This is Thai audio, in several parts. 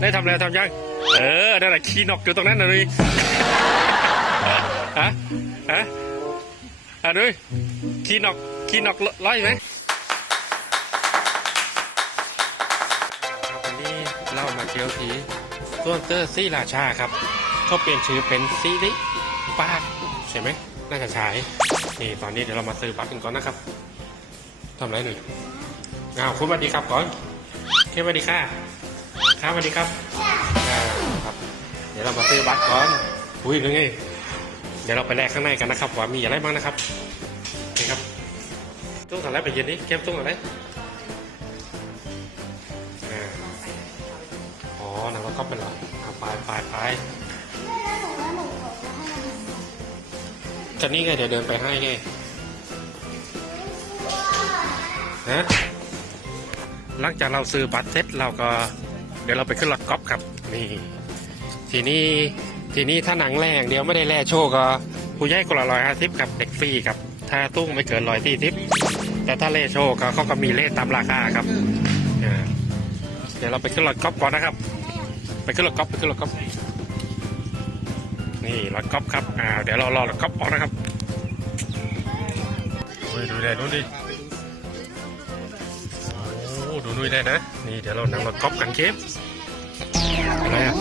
ได้ทำแล้วทำยัง เออนั่นแหละคีย์นอกอยู่ตรงนั้นนะนุ้ยฮะฮะอะนุ้ยคีย์นอกคีย์นอกร้อยไหมครับวันนี้เล่ามาเที่ยวทีส่วนเตอร์ซีราชาครับ เขาเปลี่ยนชื่อเป็นซีริปาร์คใช่ไหมน่าจะใช่นี่ตอนนี้เดี๋ยวเรามาซื้อบัตรกันก่อนนะครับทำไรหนึ่งอ้าวคุณสวัสดีครับก่อนเคสวัสดีค่ะ ครับสวัสดีครับอ่าครับ เดี๋ยวเรามาซื้อบัตรก่อนอุ้ยนึงไงเดี๋ยวเราไปแลกข้างในกันนะครับ ว่ามีอะไรบ้างนะครับนี่ครับตู้อะไรไปเย็นนี้เกมตู้อะไรอ่าอ๋อหนังเราก็เป็นเหรอเอาไปไปไปจะนี่ไงเดี๋ยวเดินไปให้ไงฮะหลังจากเราซื้อบัตรเสร็จเราก็ เดี๋ยวเราไปขึ้นรถกอล์ฟครับ นี่ ทีนี้ทีนี้ถ้าหนังแรกเดียวไม่ได้แล่โชว์ก็ผู้ใหญ่คนละร้อยห้าสิบกับเด็กฟรีครับ ถ้าตุ้งไม่เกินร้อยสี่สิบแต่ถ้าเล่โชว์ก็เขาก็มีเล่ตามราคาครับเดี๋ยวเราไปขึ้นรถกอล์ฟก่อนนะครับ ไปขึ้นรถกอล์ฟไปขึ้นรถกอล์ฟนี่รถกอล์ฟครับอ่าเดี๋ยวเรารอรถกอล์ฟออกนะครับดูด้ดูดิโอ้ดู นุ้ยได้นะ นี่เดี๋ยวเรานั่งรถกอล์ฟกันเกมอะไรอะ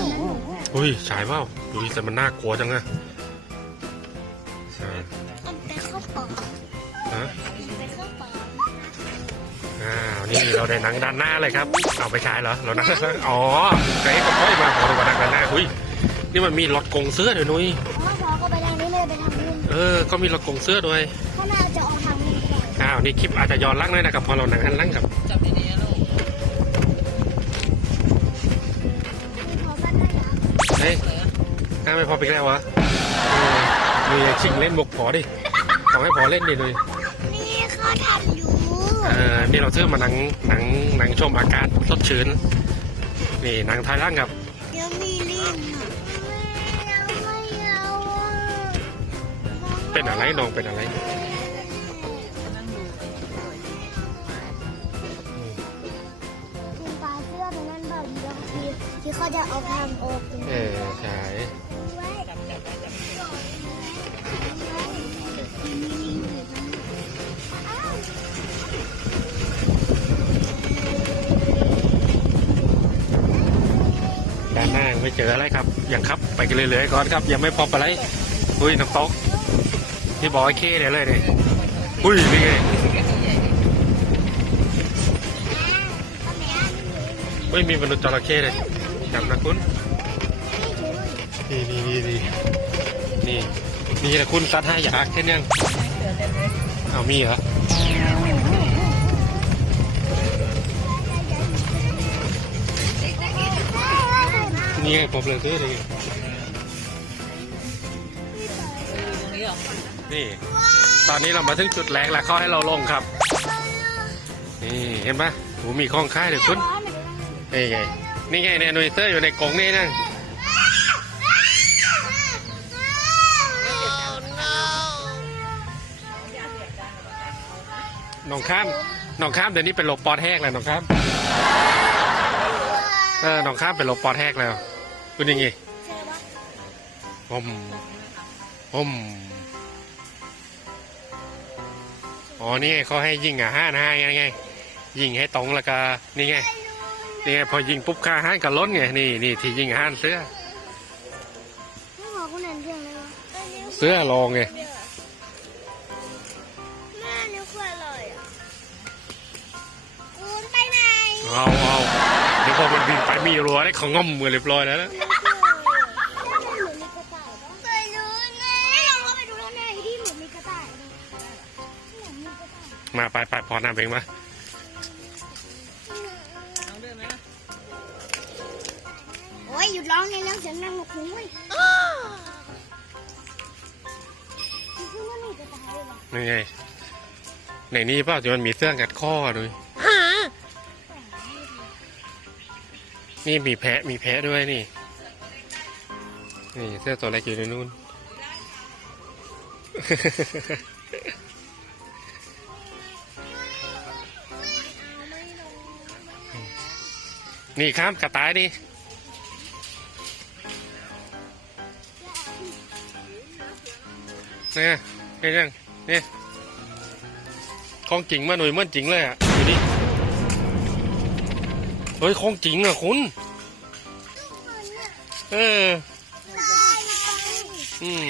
อุ้ยฉายว่าวดูดิแต่มันน่ากลัวจังอะอ่ามันเป็นข้าวปอกฮะเป็นข้าวปอกอ้าวนี่เราได้หนังด้านหน้าเลยครับ เอาไปฉายเหรอเรานั่งอ๋อไก่ก็ค่อยมาพอดูว่าหนังด้านหน้าอุ้ยนี่มันมีรถกงเสื้อด้วยนุ้ยอ๋อพอก็ไปทางนี้ไม่ได้ไปทางนู้นเออ ก็มีรถกงเสื้อด้วยข้างหน้าจะออกทางนี้ก่อนอ้าว นี่คลิปอาจจะย้อนหลังหน่อยนะครับพอเราหนังหันหลังครับ ห้าไม่พอไปแล้ววะเออมีชิงเล่นบกพอดิต้องให้พอเล่นดินุ้ยนี่เขาทำอยู่เออนี่เราซื้อมาหนังหนังหนังชมอากาศสดชื่นนี่หนังไทยร่างครับเดี๋ยวมีลิ้นอะไม่เอาไม่เอาอะเป็นอะไรน้องเป็นอะไร ที่เขาจะเอาทางออกเออใช่ไว้จับจับไว้จับด้านหน้ายังไม่เจออะไรครับยังครับไปกันเรื่อยๆก่อนครับ ยังไม่พบอะไรอุ้ยน้ำตกที่บอกไอ้เคเนี่ยเลยเนี่ยอุ้ยนี่ไงอุ้ยมีมนุษย์จระเข้เลย จำนะคุณนี่นี่นี่นี่นี่นี่นะคุณซัดห้าอยากแค่ยังเอามีเหรอนี่ไงผมเลยซื้อเลยตรงนี้เหรอนี่ ตอนนี้เรามาถึงจุดแรกแล้วเขาให้เราลงครับ นี่ เห็นปะโหมีข้องค่ายเลยคุณนี่ไง นี่ไงเนี่ยหน่วยเซอร์อยู่ในกรงนี่นั่งน้องข้ามน้องข้ามเดี๋ยวนี้เป็นโรคปอดแห้งแล้วน้องข้ามเออน้องข้ามเป็นโรคปอดแห้งแล้วคุณยังไงผมผมอ๋อนี่ไงเขาให้ยิงอะห้าห้าไงไงยิงให้ตรงแล้วก็นี่ไง นี่ไงพอยิงปุ๊บค่าห้านก็ล้นไงนี่นี่ที่ยิงห้านเสื้อไม่บอกคุณนันเรื่องเลยวะเสื้อลองไงแม่นึกว่าอร่อยอะคุณไปไหนเอาเอาเดี๋ยวพอมันบินไปมีรัวได้ของง่อมมือเรียบร้อยแล้วนะไปดูนะให้ลองเข้าไปดูแล้วแน่ที่เหมือนมีกระต่ายเลยเหมือนมีกระต่าย มาไปไปพอน้ำเองมา ในเรื่องเสียงดังหนวกหูเว้ยคือว่ามีกระต่ายเลยเหรอนี่ไงในนี้เปล่าจะมันมีเสื้อกัดข้อด้วยนี่มีแพะมีแพะด้วยนี่ นี่เสื้อตัวเล็กอยู่ในนู้น นี่ครับกระต่ายนี่ เนี่ยเห็นยังเนี่ยของจริงมาหน่วยเหมันจริงเลยอะดูดิเฮ้ยของจริงอะคุณเอออืม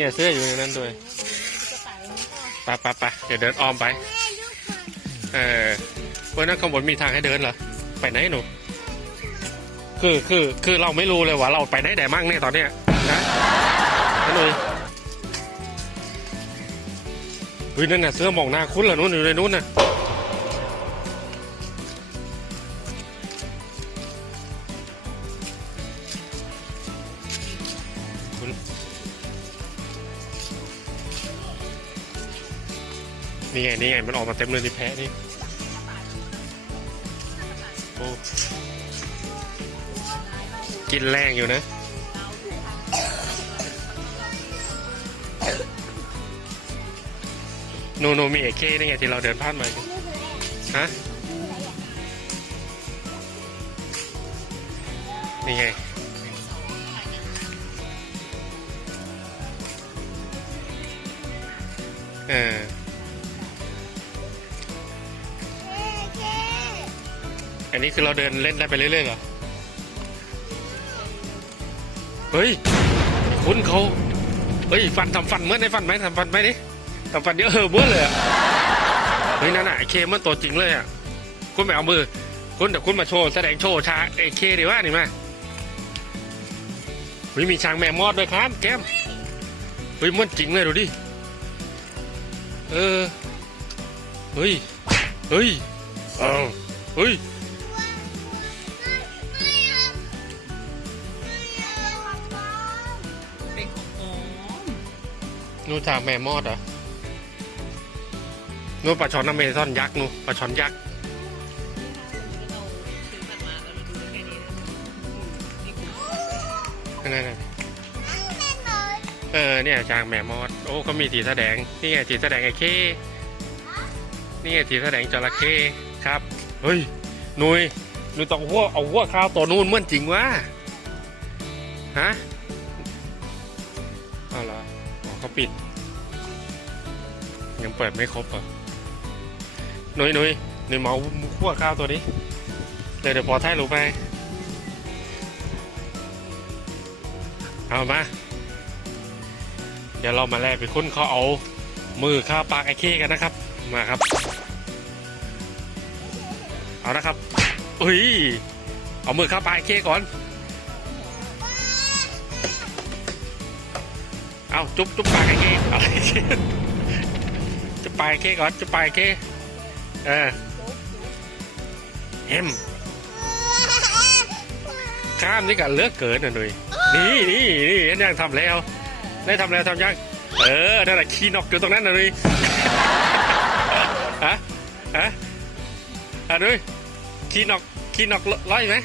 อย่าเสื้ออยู่ในนั้นด้วยกระปไปไปเดี๋ยวเดินอ้อมไป เออเว้ยนั่นข้างบนมีทางให้เดินเหรอ ไปไหนหนู คือคือคือเราไม่รู้เลยว่าเราไปไหนไหนมั่งเนี่ยตอนเนี้ยนะนั่นเลยเฮ้ยนั่นน่ะเสื้อหมองหน้าคุ้นเหรอนู้นอยู่ในนู้นน่ะคุณนี่ไงนี่ไงมันออกมาเต็มเลยที่แพ้นี่โอ้ กินแรงอยู่นะ โนโนมีเอเคนี่ไงที่เราเดินผ่านมาฮะ นี่ไงเอออันนี้คือเราเดินเล่นได้ไปเรื่อยๆเหรอ เฮ้ยคุณเขาเฮ้ยฟันทำฟันเมื่อในฟันไหมทำฟันไหมดิทำฟันเยอะเออเมื่อเลยอะเฮ้ยนั่นน่ะไอ้เคมันตัวจริงเลยอะคุณไปเอามือ คุณเดี๋ยวคุณมาโชว์แสดงโชว์ชาไอ้เคดีว่านี่มาเฮ้ยมีช้างแม่มอดด้วยครับแก้มเฮ้ยมันจริงเลยดูดิเออเฮ้ยเฮ้ยเออเฮ้ย นู่นทางแม่มอดเหรอนูปลาช่อนอเมซอนยักษ์นูปลาช่อนยักษ์อแบบมาแล้วเราดูได้แค่นี้นะนี่คุณนั่นน่ะเออเนี่ยช้างแม่มอด โอ้เขามีสีแสดง นี่ไงสีแสดงไอ้เคนี่ไงสีแสดงจระเข้ครับ เฮ้ยนุยนุยต้องหัวเอาหัวข้าวตัวนู่นเหมื่อนจริงวะฮะ เขาปิด ยังเปิดไม่ครบอะนุยนุยนุยเมาหัวข้าวตัวนี้ เดี๋ยวเดี๋ยวพอท้ายรูปไปเอามา เดี๋ยวเรามาแลกไปคุ้นเขาเอา มือข้าปากไอ้เคกันนะครับ มาครับ เอานะครับเฮ้ย เอามือข้าปากไอ้เคก่อน เอาจุ๊บจุ๊บปลาไอ้เคเอาไอ้เคจุ๊บปลาไอ้เคก่อนจุ๊บปลาไอ้เคเออเอ็มข้ามนี่ก็เลือกเกินหนุ่ยนี่นี่นี่เห็นยังทำแล้ว ได้ทำแล้วทำยังเออนั่นแหละคีย์น็อกอยู่ตรงนั้นนะนุ้ยฮะฮะอะนุ้ยคีย์น็อกคีย์น็อกร้อยไหม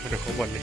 มาดูข้างบนดิ